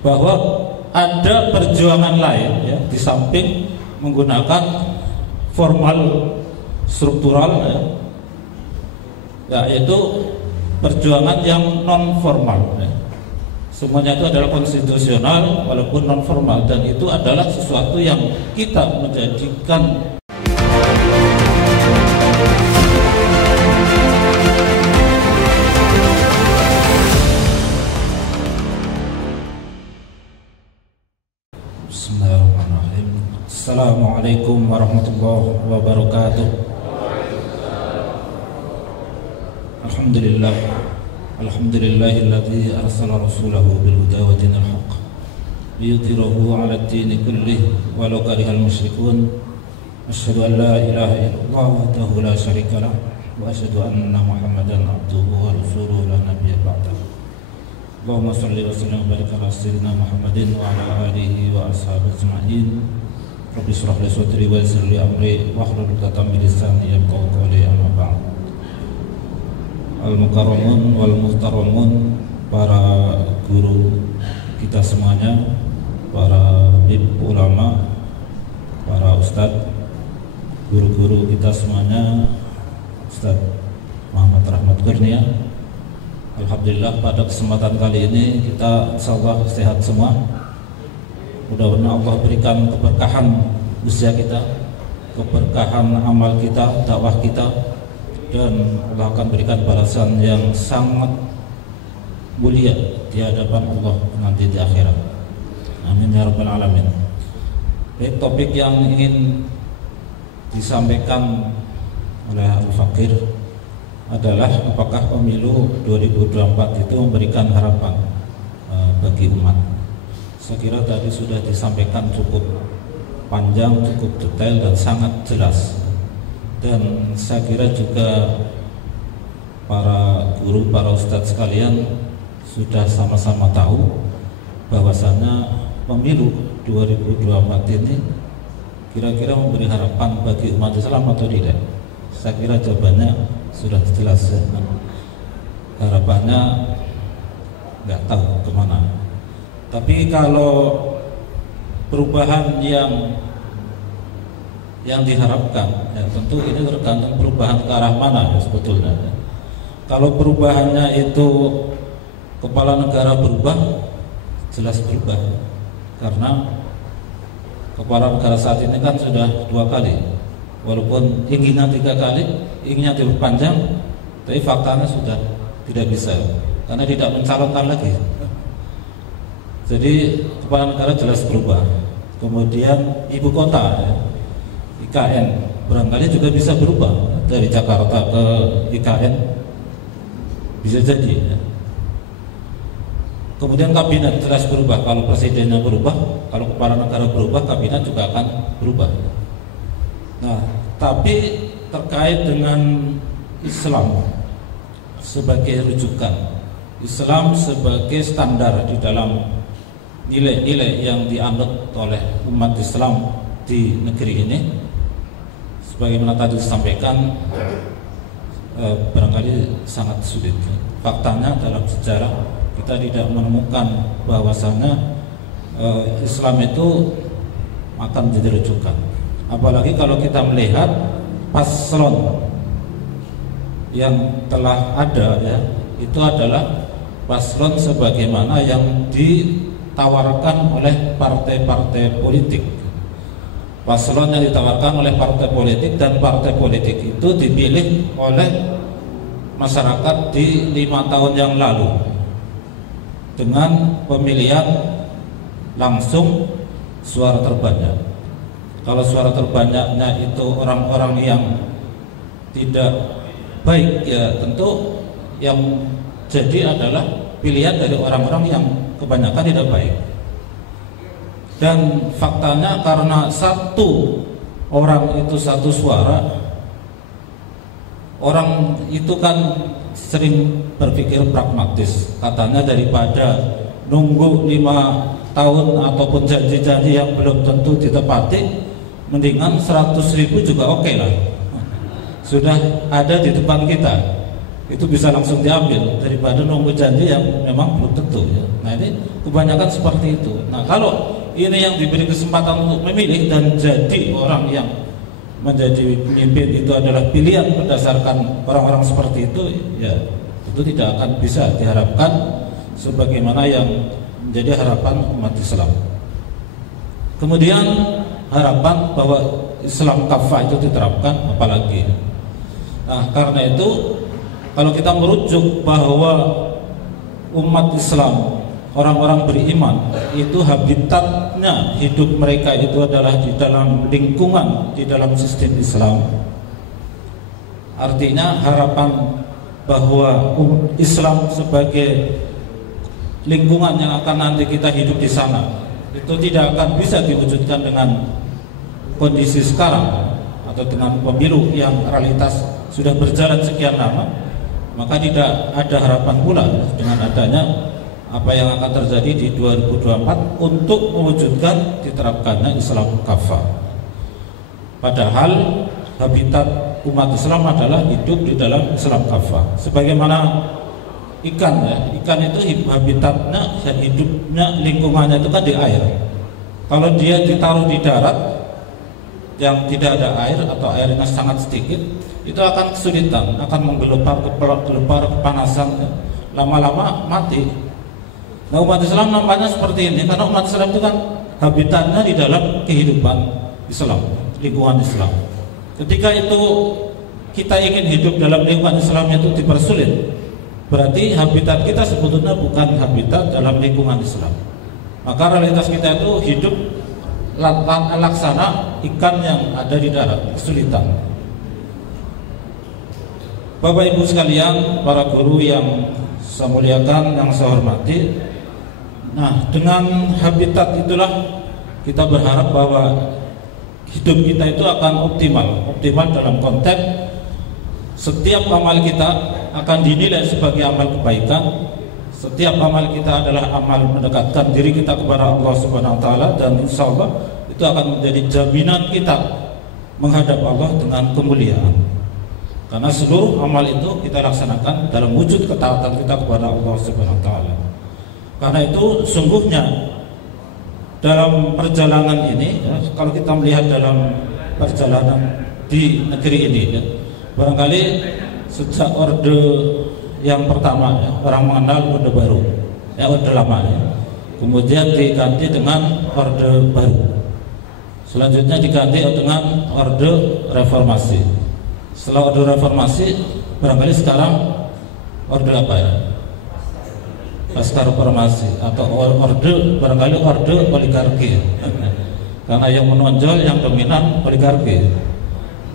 bahwa ada perjuangan lain ya di samping menggunakan formal struktural ya, yaitu perjuangan yang non formal ya. Semuanya itu adalah konstitusional walaupun non formal, dan itu adalah sesuatu yang kita menjadikan Bismillahirrahmanirrahim. Assalamualaikum warahmatullahi wabarakatuh. Alhamdulillah, alhamdulillahilladzi arsala rasulahu bil huda wa dinil haqq liyudhhirahu 'ala ad-dini kullih walau karihal musyrikun. Asyhadu an la ilaha illallah wahdahu la syarika lah wa asyhadu anna Muhammadan abduhu wa rasuluhu la nabiyya ba'dahu. Allahumma shalli wa sallim wa barik ala sayyidina Muhammadin wa ala alihi wa ashabihi ajma'in. Rabbi shrah li sadri wa yassir li amri wahlul 'uqdatam min lisani yafqahu qawli. Amma ba'd. Al-mukarramun wal muhtaramun, para guru kita semuanya, para bib ulama, para ustadz, guru-guru kita semuanya, Ustadz Muhammad Rahmat Kurnia. Alhamdulillah pada kesempatan kali ini kita insyaallah sehat semua. Mudah-mudahan Allah berikan keberkahan usia kita, keberkahan amal kita, dakwah kita, dan Allah akan berikan balasan yang sangat mulia di hadapan Allah nanti di akhirat. Amin ya rabbal alamin. Baik, topik yang ingin disampaikan oleh Al-Fakir adalah apakah pemilu 2024 itu memberikan harapan bagi umat. Saya kira tadi sudah disampaikan cukup panjang, cukup detail dan sangat jelas. Dan saya kira juga para guru, para ustadz sekalian sudah sama-sama tahu bahwasanya pemilu 2024 ini kira-kira memberi harapan bagi umat Islam atau tidak. Saya kira jawabannya sudah jelas ya. Harapannya nggak tahu kemana. Tapi kalau perubahan yang diharapkan ya, tentu ini tergantung perubahan ke arah mana ya, sebetulnya ya. Kalau perubahannya itu kepala negara berubah, jelas berubah, karena kepala negara saat ini kan sudah 2 kali, walaupun inginnya 3 kali, inginnya diperpanjang, tapi faktanya sudah tidak bisa karena tidak mencalonkan lagi. Jadi kepala negara jelas berubah. Kemudian ibu kota ya, IKN barangkali juga bisa berubah dari Jakarta ke IKN, bisa jadi ya. Kemudian kabinet jelas berubah, kalau presidennya berubah, kalau kepala negara berubah, kabinet juga akan berubah. Nah, tapi terkait dengan Islam sebagai rujukan, Islam sebagai standar di dalam nilai-nilai yang dianut oleh umat Islam di negeri ini, sebagaimana tadi disampaikan, barangkali sangat sulit. Faktanya dalam sejarah kita tidak menemukan bahwasannya Islam itu akan menjadi rujukan. Apalagi kalau kita melihat paslon yang telah ada ya, itu adalah paslon sebagaimana yang ditawarkan oleh partai-partai politik. Paslon yang ditawarkan oleh partai politik, dan partai politik itu dipilih oleh masyarakat di 5 tahun yang lalu dengan pemilihan langsung suara terbanyak. Kalau suara terbanyaknya itu orang-orang yang tidak baik ya, tentu yang jadi adalah pilihan dari orang-orang yang kebanyakan tidak baik. Dan faktanya karena satu orang itu satu suara, orang itu kan sering berpikir pragmatis. Katanya daripada nunggu 5 tahun ataupun janji-janji yang belum tentu ditepati, mendingan 100.000 juga oke lah. Sudah ada di depan kita. itu bisa langsung diambil daripada nunggu janji yang memang belum tentu ya. Nah ini kebanyakan seperti itu. Nah kalau ini yang diberi kesempatan untuk memilih dan jadi orang yang menjadi pemimpin itu adalah pilihan berdasarkan orang-orang seperti itu, ya itu tidak akan bisa diharapkan sebagaimana yang menjadi harapan umat Islam. Kemudian harapan bahwa Islam kafah itu diterapkan apalagi. Nah karena itu kalau kita merujuk bahwa umat Islam, orang-orang beriman itu habitatnya hidup mereka itu adalah di dalam lingkungan, di dalam sistem Islam. Artinya harapan bahwa Islam sebagai lingkungan yang akan nanti kita hidup di sana itu tidak akan bisa diwujudkan dengan kondisi sekarang atau dengan pemilu yang realitas sudah berjalan sekian lama. Maka tidak ada harapan pula dengan adanya apa yang akan terjadi di 2024 untuk mewujudkan diterapkannya Islam kafah. Padahal habitat umat Islam adalah hidup di dalam Islam kafah. Sebagaimana ikan ya, ikan itu habitatnya dan hidupnya, lingkungannya itu kan di air. Kalau dia ditaruh di darat yang tidak ada air atau airnya sangat sedikit, itu akan kesulitan, akan menggelepar kepanasan, lama-lama mati. Nah umat Islam nampaknya seperti ini karena umat Islam itu kan habitatnya di dalam kehidupan Islam, lingkungan Islam. Ketika itu kita ingin hidup dalam lingkungan Islam itu dipersulit, berarti habitat kita sebetulnya bukan habitat dalam lingkungan Islam. Maka realitas kita itu hidup laksana ikan yang ada di darat, kesulitan. Bapak Ibu sekalian, para guru yang saya muliakan, yang saya hormati. Nah, dengan habitat itulah kita berharap bahwa hidup kita itu akan optimal dalam konteks setiap amal kita akan dinilai sebagai amal kebaikan. Setiap amal kita adalah amal mendekatkan diri kita kepada Allah Subhanahu wa taala, dan insya Allah itu akan menjadi jaminan kita menghadap Allah dengan kemuliaan. Karena seluruh amal itu kita laksanakan dalam wujud ketaatan kita kepada Allah Subhanahu wa taala. Karena itu sungguhnya dalam perjalanan ini ya, kalau kita melihat dalam perjalanan di negeri ini ya, barangkali sejak orde yang pertama ya, orang mengenal orde baru ya, orde lama ya. Kemudian diganti dengan orde baru. Selanjutnya diganti dengan orde reformasi. Setelah orde reformasi, barangkali sekarang orde apa ya? Pasca reformasi atau orde, barangkali orde oligarki. Karena yang menonjol, yang dominan oligarki.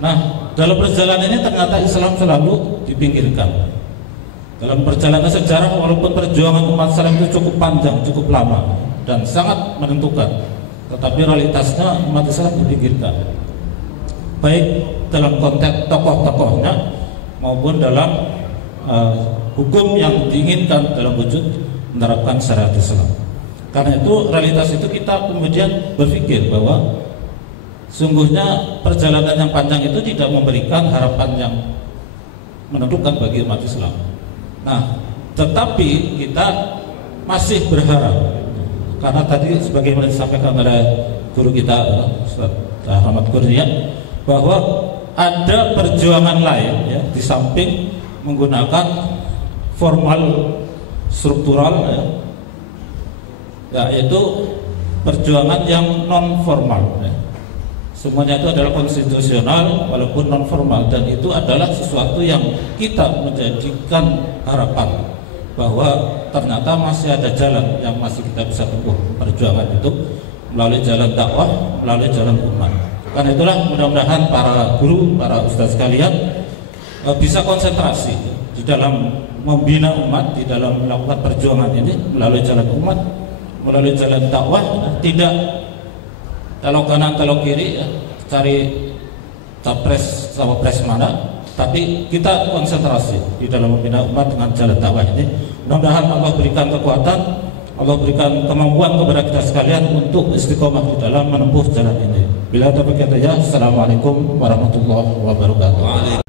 Nah, dalam perjalanan ini ternyata Islam selalu dipinggirkan. Dalam perjalanan sejarah, walaupun perjuangan umat Islam itu cukup panjang, cukup lama dan sangat menentukan, tetapi realitasnya umat Islam dipinggirkan. Baik dalam konteks tokoh-tokohnya maupun dalam hukum yang diinginkan dalam wujud menerapkan syariat Islam. Karena itu realitas itu kita kemudian berpikir bahwa sungguhnya perjalanan yang panjang itu tidak memberikan harapan yang menentukan bagi umat Islam. Nah, tetapi kita masih berharap, karena tadi sebagaimana disampaikan oleh guru kita Ustaz Ahmad Kurnia, bahwa ada perjuangan lain ya, di samping menggunakan formal struktural ya, yaitu perjuangan yang non formal ya. Semuanya itu adalah konstitusional walaupun non formal, dan itu adalah sesuatu yang kita menjadikan harapan bahwa ternyata masih ada jalan yang masih kita bisa tempuh perjuangan itu melalui jalan dakwah, melalui jalan umat. Karena itulah mudah-mudahan para guru, para ustadz sekalian bisa konsentrasi di dalam membina umat, di dalam melakukan perjuangan ini melalui jalan umat, melalui jalan dakwah, tidak kalau kanan kalau kiri ya, cari capres cawapres mana, tapi kita konsentrasi di dalam membina umat dengan jalan dakwah ini. Mudah-mudahan Allah berikan kekuatan, Allah berikan kemampuan kepada kita sekalian untuk istiqomah di dalam menempuh jalan ini. Bila taufiq hidayah, assalamualaikum warahmatullahi wabarakatuh.